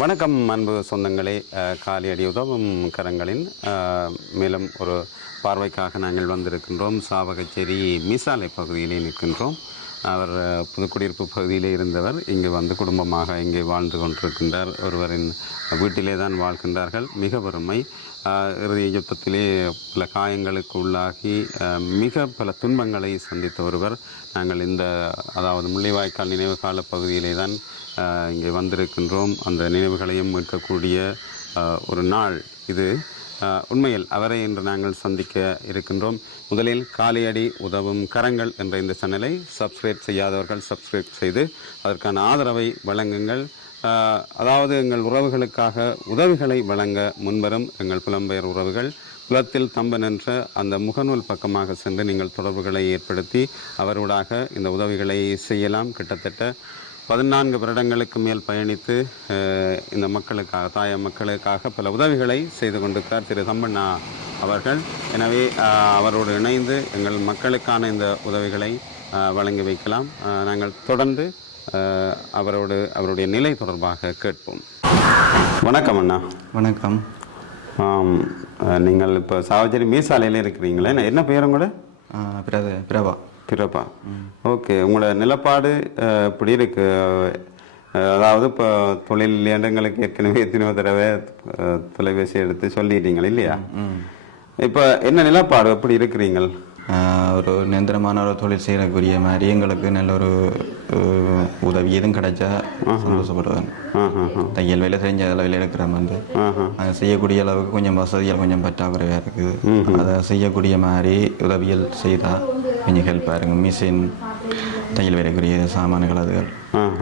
வணக்கம் அன்பு சொந்தங்களே. காலியடி உதவும் கரங்களின் மேலும் ஒரு பார்வைக்காக நாங்கள் வந்திருக்கின்றோம். சாவகச்சேரி மீசாலை பகுதியிலே நிற்கின்றோம். அவர் புதுக்குடியிருப்பு பகுதியிலே இருந்தவர். இங்கு வந்து குடும்பமாக இங்கே வாழ்ந்து கொண்டிருக்கின்றார். ஒருவரின் வீட்டிலே தான் வாழ்கின்றார்கள். மிக வறுமை இறுதி யுத்தத்திலே பல காயங்களுக்கு உள்ளாகி மிக பல துன்பங்களை சந்தித்த ஒருவர். நாங்கள் இந்த அதாவது முள்ளிவாய்க்கால் நினைவு கால பகுதியிலே தான் இங்கே வந்திருக்கின்றோம். அந்த நினைவுகளையும் மீட்கக்கூடிய ஒரு நாள் இது. உண்மையில் அவரை இன்று நாங்கள் சந்திக்க இருக்கின்றோம். முதலில் காலையடி உதவும் கரங்கள் என்ற இந்த சேனலை சப்ஸ்கிரைப் செய்யாதவர்கள் சப்ஸ்கிரைப் செய்து அதற்கான ஆதரவை வழங்குங்கள். அதாவது எங்கள் உறவுகளுக்காக உதவிகளை வழங்க முன்வரும் எங்கள் புலம்பெயர் உறவுகள். குலத்தில் தம்பன் என்ற அந்த முகநூல் பக்கமாக சென்று நீங்கள் தொடர்புகளை ஏற்படுத்தி அவரோடாக இந்த உதவிகளை செய்யலாம். கிட்டத்தட்ட பதினான்கு வருடங்களுக்கு மேல் பயணித்து இந்த மக்களுக்காக தாய மக்களுக்காக பல உதவிகளை செய்து கொண்டிருக்கிறார் திரு தம்பண்ணா அவர்கள். எனவே அவரோடு இணைந்து எங்கள் மக்களுக்கான இந்த உதவிகளை வழங்கி வைக்கலாம். நாங்கள் தொடர்ந்து அவரோடு அவருடைய நிலை தொடர்பாக கேட்போம். வணக்கம் அண்ணா. வணக்கம். நீங்கள் இப்போ சாவச்சேரி மீசாலையில் இருக்கிறீங்களே. என்ன- பேரும் கூட பிரபா. பிறப்பா ஓகே உங்களோட நிலப்பாடு இப்படி இருக்கு. அதாவது இப்போ தொழில் இடங்களுக்கு ஏற்கனவே எத்தனையோ தடவை தொலைபேசி எடுத்து சொல்லிட்டீங்க இல்லையா? இப்போ என்ன நிலப்பாடு எப்படி இருக்கிறீங்கள்? ஒரு நிரந்தரமான ஒரு தொழில் செய்யக்கூடிய மாதிரி எங்களுக்கு நல்ல ஒரு உதவி எதுவும் கிடைச்சா சந்தோஷப்படுவேன். தையல் வேலை செஞ்ச அளவில் வந்து ஆஹா. அது செய்யக்கூடிய அளவுக்கு கொஞ்சம் வசதிகள் கொஞ்சம் பற்றாக்குறையாக இருக்குது. அதை செய்யக்கூடிய மாதிரி உதவிகள் செய்தால் கொஞ்சம் ஹெல்ப்பாக இருக்கும் மிஷின் தையல் வேலைக்குரிய சாமான்கள் அதுகள்.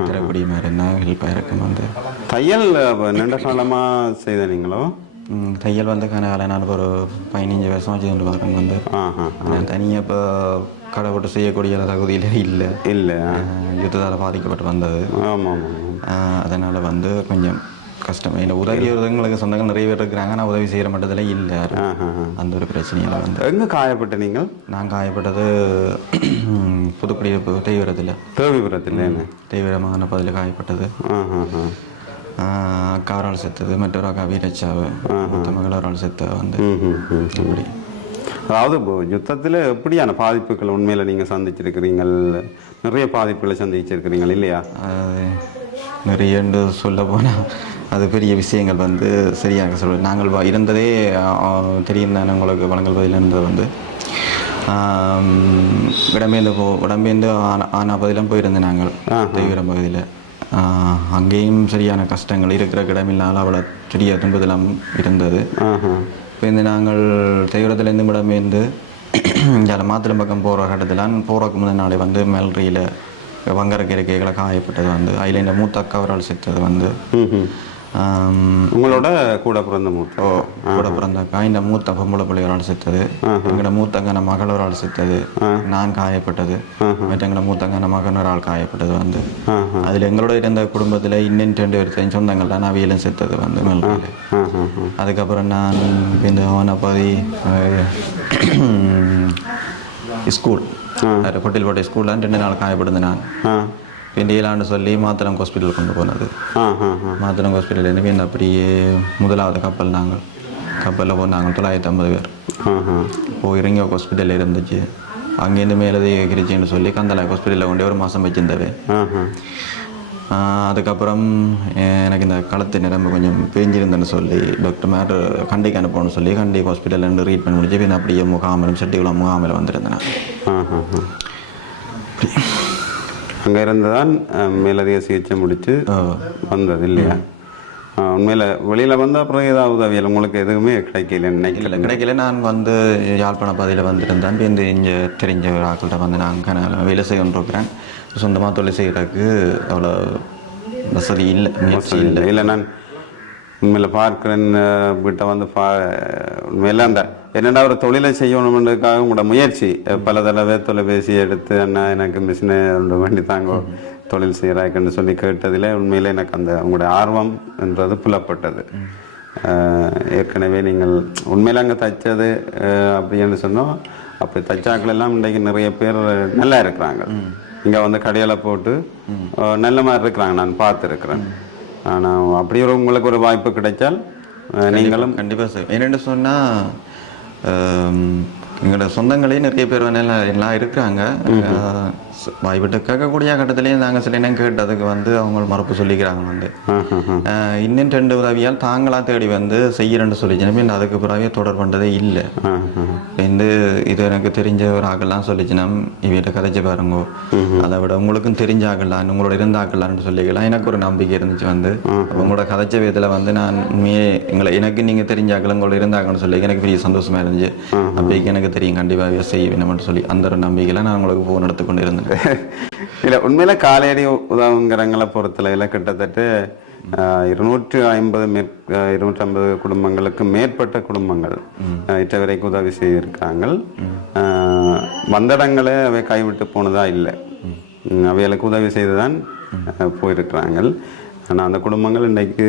தரக்கூடிய மாதிரி இருந்தால் ஹெல்ப்பாக இருக்கும் வந்து. தையல் நீண்ட காலமாக செய்த நீங்களோ தையல் வந்து கனகால நான் ஒரு பதினஞ்சு வருஷம் வச்சுட்டு வரேன் வந்து. நான் தனியாக இப்போ கடை போட்டு செய்யக்கூடிய தகுதியில் இல்லை. இல்லை. யுத்தத்தால் பாதிக்கப்பட்டு வந்தது. ஆமாம் அதனால் வந்து கொஞ்சம் கஷ்டம். இந்த உதவி எங்களுக்கு சொந்தங்கள் நிறைய பேர் இருக்கிறாங்க. நான் உதவி செய்கிற மட்டத்தில் இல்லை. அந்த ஒரு பிரச்சனையில் வந்து. எங்கே காயப்பட்ட நீங்கள்? நான் காயப்பட்டது புதுக்குடியிருப்பு தீவிரத்தில் தேவிபுரத்தில் என்ன? தீவிரமான பதில் காயப்பட்டது. ஆஹா ஆஹா. ஆஹ் அக்கா ஒரு ஆள் செத்தது மற்றொரு அக்கா வீரச்சாவு. மொத்த மகள் ஒரு ஆள் செத்த வந்து. அப்படி அதாவது யுத்தத்தில் எப்படியான பாதிப்புகள் உண்மையில் நீங்கள் சந்திச்சிருக்கிறீங்கள்? நிறைய பாதிப்புகளை சந்திச்சிருக்கிறீங்கள் இல்லையா? நிறையண்டு சொல்ல போனால் அது பெரிய விஷயங்கள் வந்து சரியாக சொல்ல நாங்கள் இருந்ததே தெரியும் தானே உங்களுக்கு வளங்கள் பதில் இருந்தது வந்து ஆம், இடம்பெயர்ந்து போ இடம்பெயர்ந்து ஆனா ஆனா பகுதியிலும் போயிருந்தோம் நாங்கள். தீவிரம் பகுதியில். அங்கேயும் சரியான கஷ்டங்கள் இருக்கிற இடமில்லாமல் அவ்வளோ பெரிய துன்பதெல்லாம் இருந்தது. இப்போ இந்த நாங்கள் தீவிரத்துலேருந்து இடம்பெயர்ந்து இங்கே மாத்திரம் பக்கம் போகிற கட்டத்தில் போகிறதுக்கு முதல் நாளே வந்து மெல்ரியில் வங்கரக்கீரை கேக்களை காயப்பட்டது வந்து. அதில் இந்த மூத்த அக்கா ஒரு ஆள் செத்தது வந்து. உங்களோட கூட பிறந்த மூத்த ஓ கூட பிறந்த அக்கா இந்த மூத்த பொம்பளை பிள்ளை ஒரு ஆள் செத்தது. எங்களோட மூத்த அக்கா மகள் ஒரு ஆள் செத்தது. நான் காயப்பட்டது. மற்ற எங்களோட மூத்த அக்கா மகன் ஒரு ஆள் காயப்பட்டது வந்து. அதில் எங்களோட இருந்த குடும்பத்தில் இன்னும் ரெண்டு பேர் சொந்தங்கள் தான் அவியலும் செத்தது வந்து ஆஹா. அதுக்கப்புறம் நான் இந்த ஓனப்பதி ஸ்கூல். கொட்டில்போட்டை ஸ்கூலில் ரெண்டு நாள் காயப்படுது நான். இப்போ ஏழாண்டு சொல்லி மாத்தளம் ஹாஸ்பிட்டல் கொண்டு போனது. மாத்தளம் ஹாஸ்பிட்டல் இந்த அப்படியே முதலாவது கப்பல் நாங்கள். கப்பலில் போனாங்க தொள்ளாயிரத்தி ஐம்பது பேர். போய் இறங்கி ஹாஸ்பிட்டலில் இருந்துச்சு. அங்கேருந்து மேலதே கிரிச்சின்னு சொல்லி கந்தலாய் ஹாஸ்பிட்டலில் கொண்டு ஒரு மாதம் ஆஹ் அதுக்கப்புறம் எனக்கு இந்த களத்து நிரம்பு கொஞ்சம் பிரிஞ்சிருந்தேன்னு சொல்லி டாக்டர் மேட் கண்டிக்கு அனுப்பணும்னு சொல்லி கண்டி ஹாஸ்பிட்டலில் இருந்து ட்ரீட்மெண்ட் முடிச்சு பின்ன அப்படியே முகாமிலும் செட்டிகுளம் முகாமில் வந்திருந்தேன் அங்கே இருந்து தான் மேலதிக சிகிச்சை முடித்து வந்தது இல்லையா? உண்மையில் வெளியில் வந்த அப்புறம் ஏதாவது உதவியல் உங்களுக்கு எதுவுமே கிடைக்கலன்னு நினைக்கல கிடைக்கல. நான் வந்து யாழ்ப்பாண பாதையில் வந்திருந்தேன் இந்த இங்கே தெரிஞ்ச ஒரு ஆட்கள்கிட்ட வந்து நான் வேலை செய்யணுன்னு இருக்கிறேன் சொந்தமாக தொழில் செய்கிறதுக்கு அவ்வளோ வசதி இல்லை முயற்சி இல்லை. இல்லை. நான் உண்மையில் பார்க்குறேன் வீட்டை வந்து பா உண்மையில் அந்த என்னடா ஒரு தொழிலை செய்யணுன்றதுக்காக உங்களோட முயற்சி. பல தடவை தொலைபேசி எடுத்து அண்ணா எனக்கு மிஷினை வேண்டி தாங்க தொழில் செய்கிறாக்குன்னு சொல்லி கேட்டதில் உண்மையில் எனக்கு அந்த உங்களோட ஆர்வம் என்றது புலப்பட்டது. ஏற்கனவே நீங்கள் உண்மையில் அங்கே தைச்சது அப்படின்னு சொன்னோம். அப்போ தைச்சாக்கள் எல்லாம் இன்றைக்கு நிறைய பேர் நல்லா இருக்கிறாங்க. இங்கே வந்து கடையில் போட்டு நல்ல மாதிரி இருக்கிறாங்க. நான் பார்த்துருக்குறேன். ஆனால் அப்படி ஒரு உங்களுக்கு ஒரு வாய்ப்பு கிடைச்சால் நீங்களும் கண்டிப்பாக சார். என்னென்னு சொன்னால் Um, எங்களோட சொந்தங்களே நிறைய பேர் வந்து எல்லாம் எல்லாம் இருக்கிறாங்க. வாய்விட்டு கேட்கக்கூடிய கட்டத்திலேயே நாங்கள் சில இனம் கேட்டதுக்கு வந்து அவங்க மறுப்பு சொல்லிக்கிறாங்க வந்து. இன்னும் ரெண்டு உதவியால் தாங்களாக தேடி வந்து செய்யறேன்னு சொல்லிச்சுனா அதுக்கு பிறகு தொடர் பண்ணுறதே இல்லை. வந்து இது எனக்கு தெரிஞ்ச ஒரு ஆக்கெல்லாம் சொல்லிச்சுனா இவட்ட கதைச்சு பாருங்க. அதை விட உங்களுக்கும் தெரிஞ்ச ஆக்கலாம் உங்களோட இருந்த ஆக்கலாம்னு சொல்லிக்கலாம். எனக்கு ஒரு நம்பிக்கை இருந்துச்சு வந்து. உங்களோட கதைச்ச விதத்தில் வந்து நான் உண்மையே எங்களை எனக்கு நீங்கள் தெரிஞ்ச ஆக்கலாம் உங்களோட இருந்தாங்கன்னு சொல்லி எனக்கு பெரிய சந்தோஷமா இருந்துச்சு. அப்போக்கு எனக்கு தெரியும். கண்டிப்பாகவே செய்வேணும்னு சொல்லி அந்த ஒரு நம்பிக்கையில் நான் உங்களுக்கு ஃபோன் எடுத்து கொண்டு இருந்தேன் இல்லை உண்மையில காலையடி உதவுங்கிறங்களை பொறுத்தளவில் கிட்டத்தட்ட இருநூற்று ஐம்பது மேற் இருநூற்றி ஐம்பது குடும்பங்களுக்கு மேற்பட்ட குடும்பங்கள் அஹ், இற்ற வரைக்கும் உதவி செய்திருக்காங்க அஹ், வந்த இடங்களை அவை கைவிட்டு போனதா இல்லை. அவைகளுக்கு உதவி செய்து தான் போயிருக்கிறாங்க ஆனால் அந்த குடும்பங்கள் இன்றைக்கு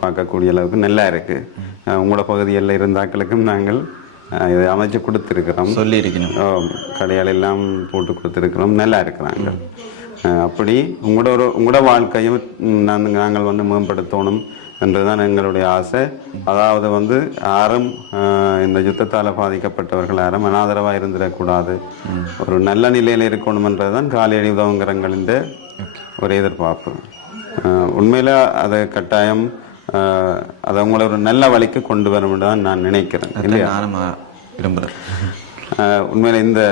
பார்க்கக்கூடிய அளவுக்கு நல்லா இருக்கு. அஹ், உங்களோட பகுதிகளில் இருந்தாக்களுக்கும் நாங்கள் இதை அமைச்சு கொடுத்துருக்கிறோம். சொல்லியிருக்கணும். ஓ, கடையால் எல்லாம் போட்டு கொடுத்துருக்குறோம். நல்லா இருக்கிறாங்க. அப்படி உங்களோட ஒரு உங்களோட வாழ்க்கையும் ம், நாங்க- நாங்கள் வந்து மேம்படுத்தணும் என்றுதான் எங்களுடைய ஆசை. அதாவது வந்து யாரும் இந்த யுத்தத்தால் பாதிக்கப்பட்டவர்கள் யாரும் அனாதரவாக இருந்துடக்கூடாது. ஒரு நல்ல நிலையில் இருக்கணும்ன்றது தான் காலியடி உதவுங்கிறங்களின் ஒரு எதிர்பார்ப்பு. உண்மையில அதை கட்டாயம். அதை உங்களை ஒரு நல்ல வழிக்கு கொண்டு வரணும் தான் நான் நினைக்கிறேன் விரும்புகிறேன் உண்மையில இந்த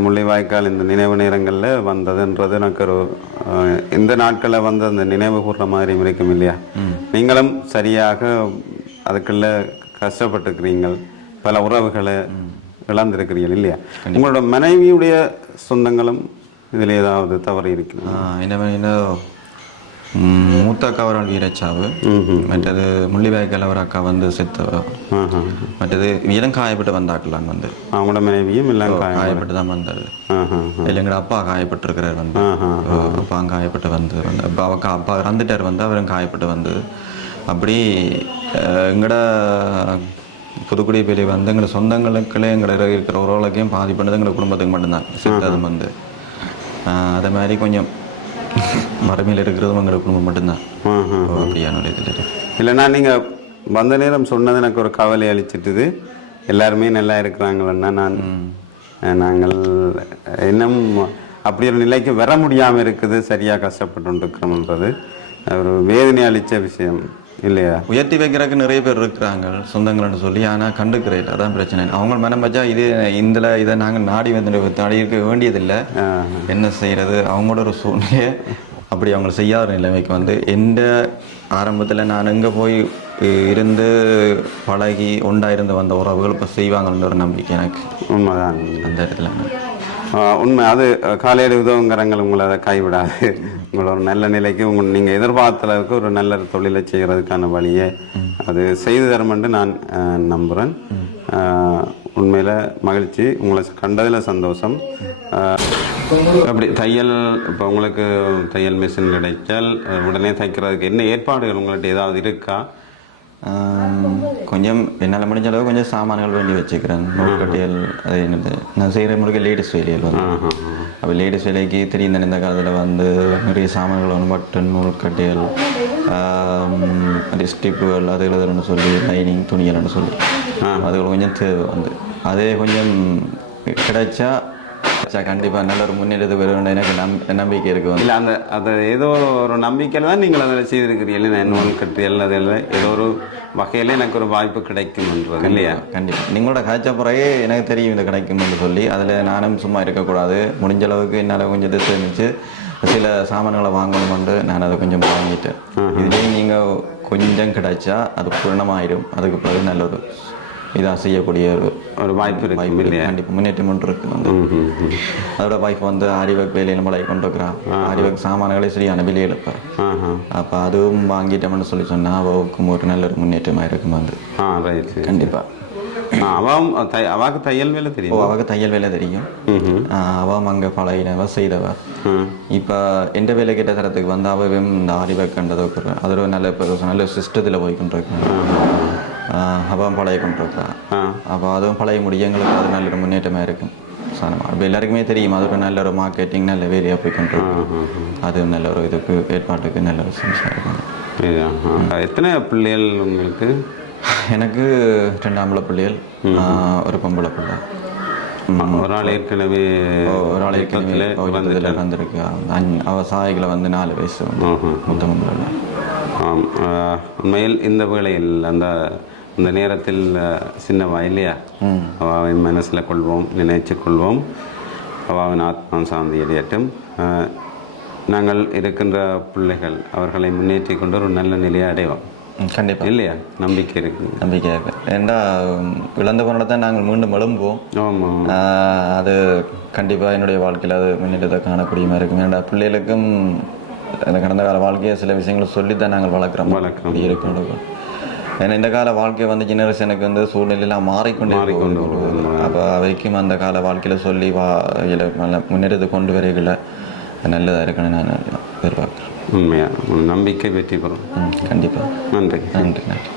முள்ளிவாய்க்கால் இந்த நினைவு நேரங்களில் வந்ததுன்றது எனக்கு ஒரு இந்த நாட்களில் வந்து அந்த நினைவு கூர்ற மாதிரி இருக்கும் இல்லையா? நீங்களும் சரியாக அதுக்குள்ள கஷ்டப்பட்டுக்கிறீங்கள் பல உறவுகளை இழந்திருக்கிறீர்கள் இல்லையா? உங்களோட மனைவியுடைய சொந்தங்களும் இதில் ஏதாவது தவறு இருக்கிறது என்ன மூத்த அக்கா ஒரு ஆள் வீரச்சாவு மற்றது முள்ளிவாய்க்கால் ஒரு அக்கா வந்து செத்தவ மற்றது வீரம் காயப்பட்டு வந்தாக்கலாங்க வந்து. அவங்களோட மனைவியும் காயம் காயப்பட்டு தான் வந்தாரு ஆஹா இல்லை எங்கட அப்பா காயப்பட்டிருக்கிறார் வந்து. அப்பா காயப்பட்டு வந்து. வந்து அப்போ அவ கா- அப்பா இறந்துட்டார் வந்து அவரும் காயப்பட்டு வந்து. அப்படி எங்கட புதுக்குடி பேலி வந்து எங்களோட சொந்தங்களுக்குள்ளே எங்களை இருக்கிற உறவுகளுக்கையும் பாதிப்பட்டது எங்களோட குடும்பத்துக்கு மட்டும்தான். செத்ததும் வந்து. அதே மாதிரி கொஞ்சம் மறுமையில் இருக்கிறதும் எங்களோட குடும்பம் மட்டும்தான். அப்படியான இதில் இல்லைன்னா நீங்கள் வந்த நேரம் சொன்னது எனக்கு ஒரு கவலை அளிச்சிட்டுது. எல்லாருமே நல்லா இருக்கிறாங்களன்னா நான் நாங்கள் இன்னும் அப்படி ஒரு நிலைக்கு வர முடியாமல் இருக்குது சரியாக கஷ்டப்பட்டு இருக்கிறோம்ன்றது ஒரு வேதனை அளித்த விஷயம் இல்லையா? உயர்த்தி வைக்கிறதுக்கு நிறைய பேர் இருக்கிறாங்க சொந்தங்கள்னு சொல்லி ஆனால் கண்டுக்கிறேன் அதான் பிரச்சனை. அவங்க மனம் வச்சா இது இதில் இதை நாங்கள் நாடி வந்து நாடி இருக்க வேண்டியதில்லை. என்ன செய்கிறது அவங்களோட ஒரு சூழ்நிலையை அப்படி அவங்க செய்யாத நிலைமைக்கு வந்து எந்த ஆரம்பத்தில் நான் எங்கே போய் இருந்து பழகி உண்டாயிருந்து வந்த உறவுகள் இப்போ செய்வாங்கன்ற ஒரு நம்பிக்கை எனக்கு. உண்மைதான். அந்த இடத்துல. உண்மை. அது காலையில உதவுங்கிறங்கள் உங்களை அதை கைவிடாது. உங்களை ஒரு நல்ல நிலைக்கு உங்க நீங்கள் எதிர்பார்த்த அளவுக்கு ஒரு நல்ல தொழிலை செய்கிறதுக்கான வழியை அது செய்து தருமென்று நான் நம்புகிறேன் உண்மையில மகிழ்ச்சி. உங்களை கண்டதில் சந்தோஷம். அப்படி தையல் இப்போ உங்களுக்கு தையல் மிஷின் கிடைச்சால் உடனே தைக்கிறதுக்கு என்ன ஏற்பாடுகள் உங்கள்கிட்ட ஏதாவது இருக்கா? கொஞ்சம் என்னால் முடிஞ்ச அளவு கொஞ்சம் சாமான்கள் வேண்டி வச்சுக்கிறேன். நூற்கட்டியல் அது என்னது? நான் செய்கிற முறைக்கு லேடிஸ் வேலைகள் வந்து. அப்போ லேடிஸ் வேலைக்கு தெரியும் இந்த காலத்தில் வந்து நிறைய சாமான்கள் வந்து பட்டன் நூற்கட்டியல் ஸ்டிப்புகள் அது எழுதுறன்னு சொல்லி லைனிங் துணிகள்னு சொல்லி. அதுகள் கொஞ்சம் தேவை வந்து. அதே கொஞ்சம் கிடைச்சா கண்டிப்பாக நல்ல ஒரு முன்னேற்றத்துக்கு வருவேன் எனக்கு நம் நம்பிக்கை இருக்கு. வந்து இல்லை அந்த அது ஏதோ ஒரு நம்பிக்கையில் தான் நீங்கள் அதில் செய்திருக்கிறீர்கள். நான் நூல் கட்டியல் அதில் ஏதோ ஒரு வகையில் எனக்கு ஒரு வாய்ப்பு கிடைக்கும்ன்றது இல்லையா? கண்டிப்பாக நீங்களோட காய்ச்ச பிறகு எனக்கு தெரியும் இது கிடைக்கும்னு சொல்லி. அதில் நானும் சும்மா இருக்கக்கூடாது. முடிஞ்ச அளவுக்கு என்னால் கொஞ்சம் இது சேமிச்சு சில சாமான்களை வாங்கணுமென்று நான் அதை கொஞ்சம் வாங்கிட்டேன். இதுலேயும் நீங்கள் கொஞ்சம் கிடைச்சா அது பூரணமாயிடும். அதுக்கு பிறகு நல்ல ஒரு இதாக செய்யக்கூடிய ஒரு ஒரு வாய்ப்பு இருக்கு கண்டிப்பாக முன்னேற்றம் ஒன்று இருக்குது வந்து. அதோட வைஃப் வந்து ஆரிவக் வேலையில் பழகி கொண்டு இருக்கிறான். ஆரிவக் சாமான்களே சரியான விலை எழுப்பார் அப்போ அதுவும் வாங்கிட்டோம்னு சொல்லி சொன்னால் அவவுக்கும் ஒரு நல்ல ஒரு முன்னேற்றமாக இருக்கும் வந்து. கண்டிப்பாக அவன் அவாக்கு தையல் வேலை ஓ தெரியும் அவக்கு தையல் வேலை தெரியும். அவன் அங்கே பழகினவ செய்தவ. இப்போ எந்த வேலை கிட்ட தரத்துக்கு வந்து அவவும் இந்த ஆரிவக்கண்டதை அது ஒரு நல்ல நல்ல சிஸ்டத்தில் போய் கொண்டிருக்கான் அவன் பழகி கொண்டிருக்கான் ஆ அப்போ அதுவும் பழக முடியும் எங்களுக்கு அது நல்ல ஒரு முன்னேற்றமாக இருக்கும் சாதனமாக இப்போ எல்லாருக்குமே தெரியும் அது ஒரு நல்ல ஒரு மார்க்கெட்டிங் நல்ல வேலையாக போய் கொண்டிருக்கும் அது நல்ல ஒரு இதுக்கு ஏற்பாட்டுக்கு நல்ல ஒரு சம்சம் இருக்கும். எத்தனை பிள்ளைகள் உங்களுக்கு எனக்கு ரெண்டு ஆம்பளை பிள்ளைகள் ஒரு பொம்பளை பிள்ளை ஒரு ஆள் ஏற்கனவே ஒரு ஆள் ஏற்கனவே வந்திருக்கு அஞ்- அவ சாய்களை வந்து நாலு வயசு வந்து ஆஹா. மூத்த பொம்பளை ஆம் ஆஹ், உண்மையில் இந்த வேளையில் அந்த அந்த நேரத்தில் சின்னவா இல்லையா? அவாவை மனசில் கொள்வோம் நினைச்சு கொள்வோம். அவாவின் ஆத்மா சாந்தி அடையட்டும் நாங்கள் இருக்கின்ற பிள்ளைகள் அவர்களை முன்னேற்றி கொண்டு ஒரு நல்ல நிலையை அடைவோம். கண்டிப்பாக இல்லையா? நம்பிக்கை இருக்கு. நம்பிக்கையாக ஏண்டா இழந்த பொருளை தான் நாங்கள் மீண்டும் எழும்புவோம். ஆமாம் அது கண்டிப்பாக என்னுடைய வாழ்க்கையில் அது முன்னேற்றத்தை காணக்கூடிய மாதிரி இருக்கும். ஏன்னா பிள்ளைகளுக்கும் இந்த கடந்த கால வாழ்க்கையை சில விஷயங்களை சொல்லி தான் நாங்கள் வளர்க்குறோம். வளர்க்கிறோம். அப்படி இருக்கணும் ஏன்னா இந்த கால வாழ்க்கை வந்து ஜெனரேஷனுக்கு வந்து சூழ்நிலையெல்லாம் மாறிக்கொண்டே மாறிக்கொண்டு அப்போ அவைக்கும் அந்த கால வாழ்க்கையில் சொல்லி வா முன்னேற்றத்தை கொண்டு வரைகளை நல்லதாக இருக்குன்னு நான் எதிர்பார்க்குறேன். உண்மையா? உன் நம்பிக்கை வெற்றி பெறும். கண்டிப்பாக நன்றி. நன்றி நன்றி.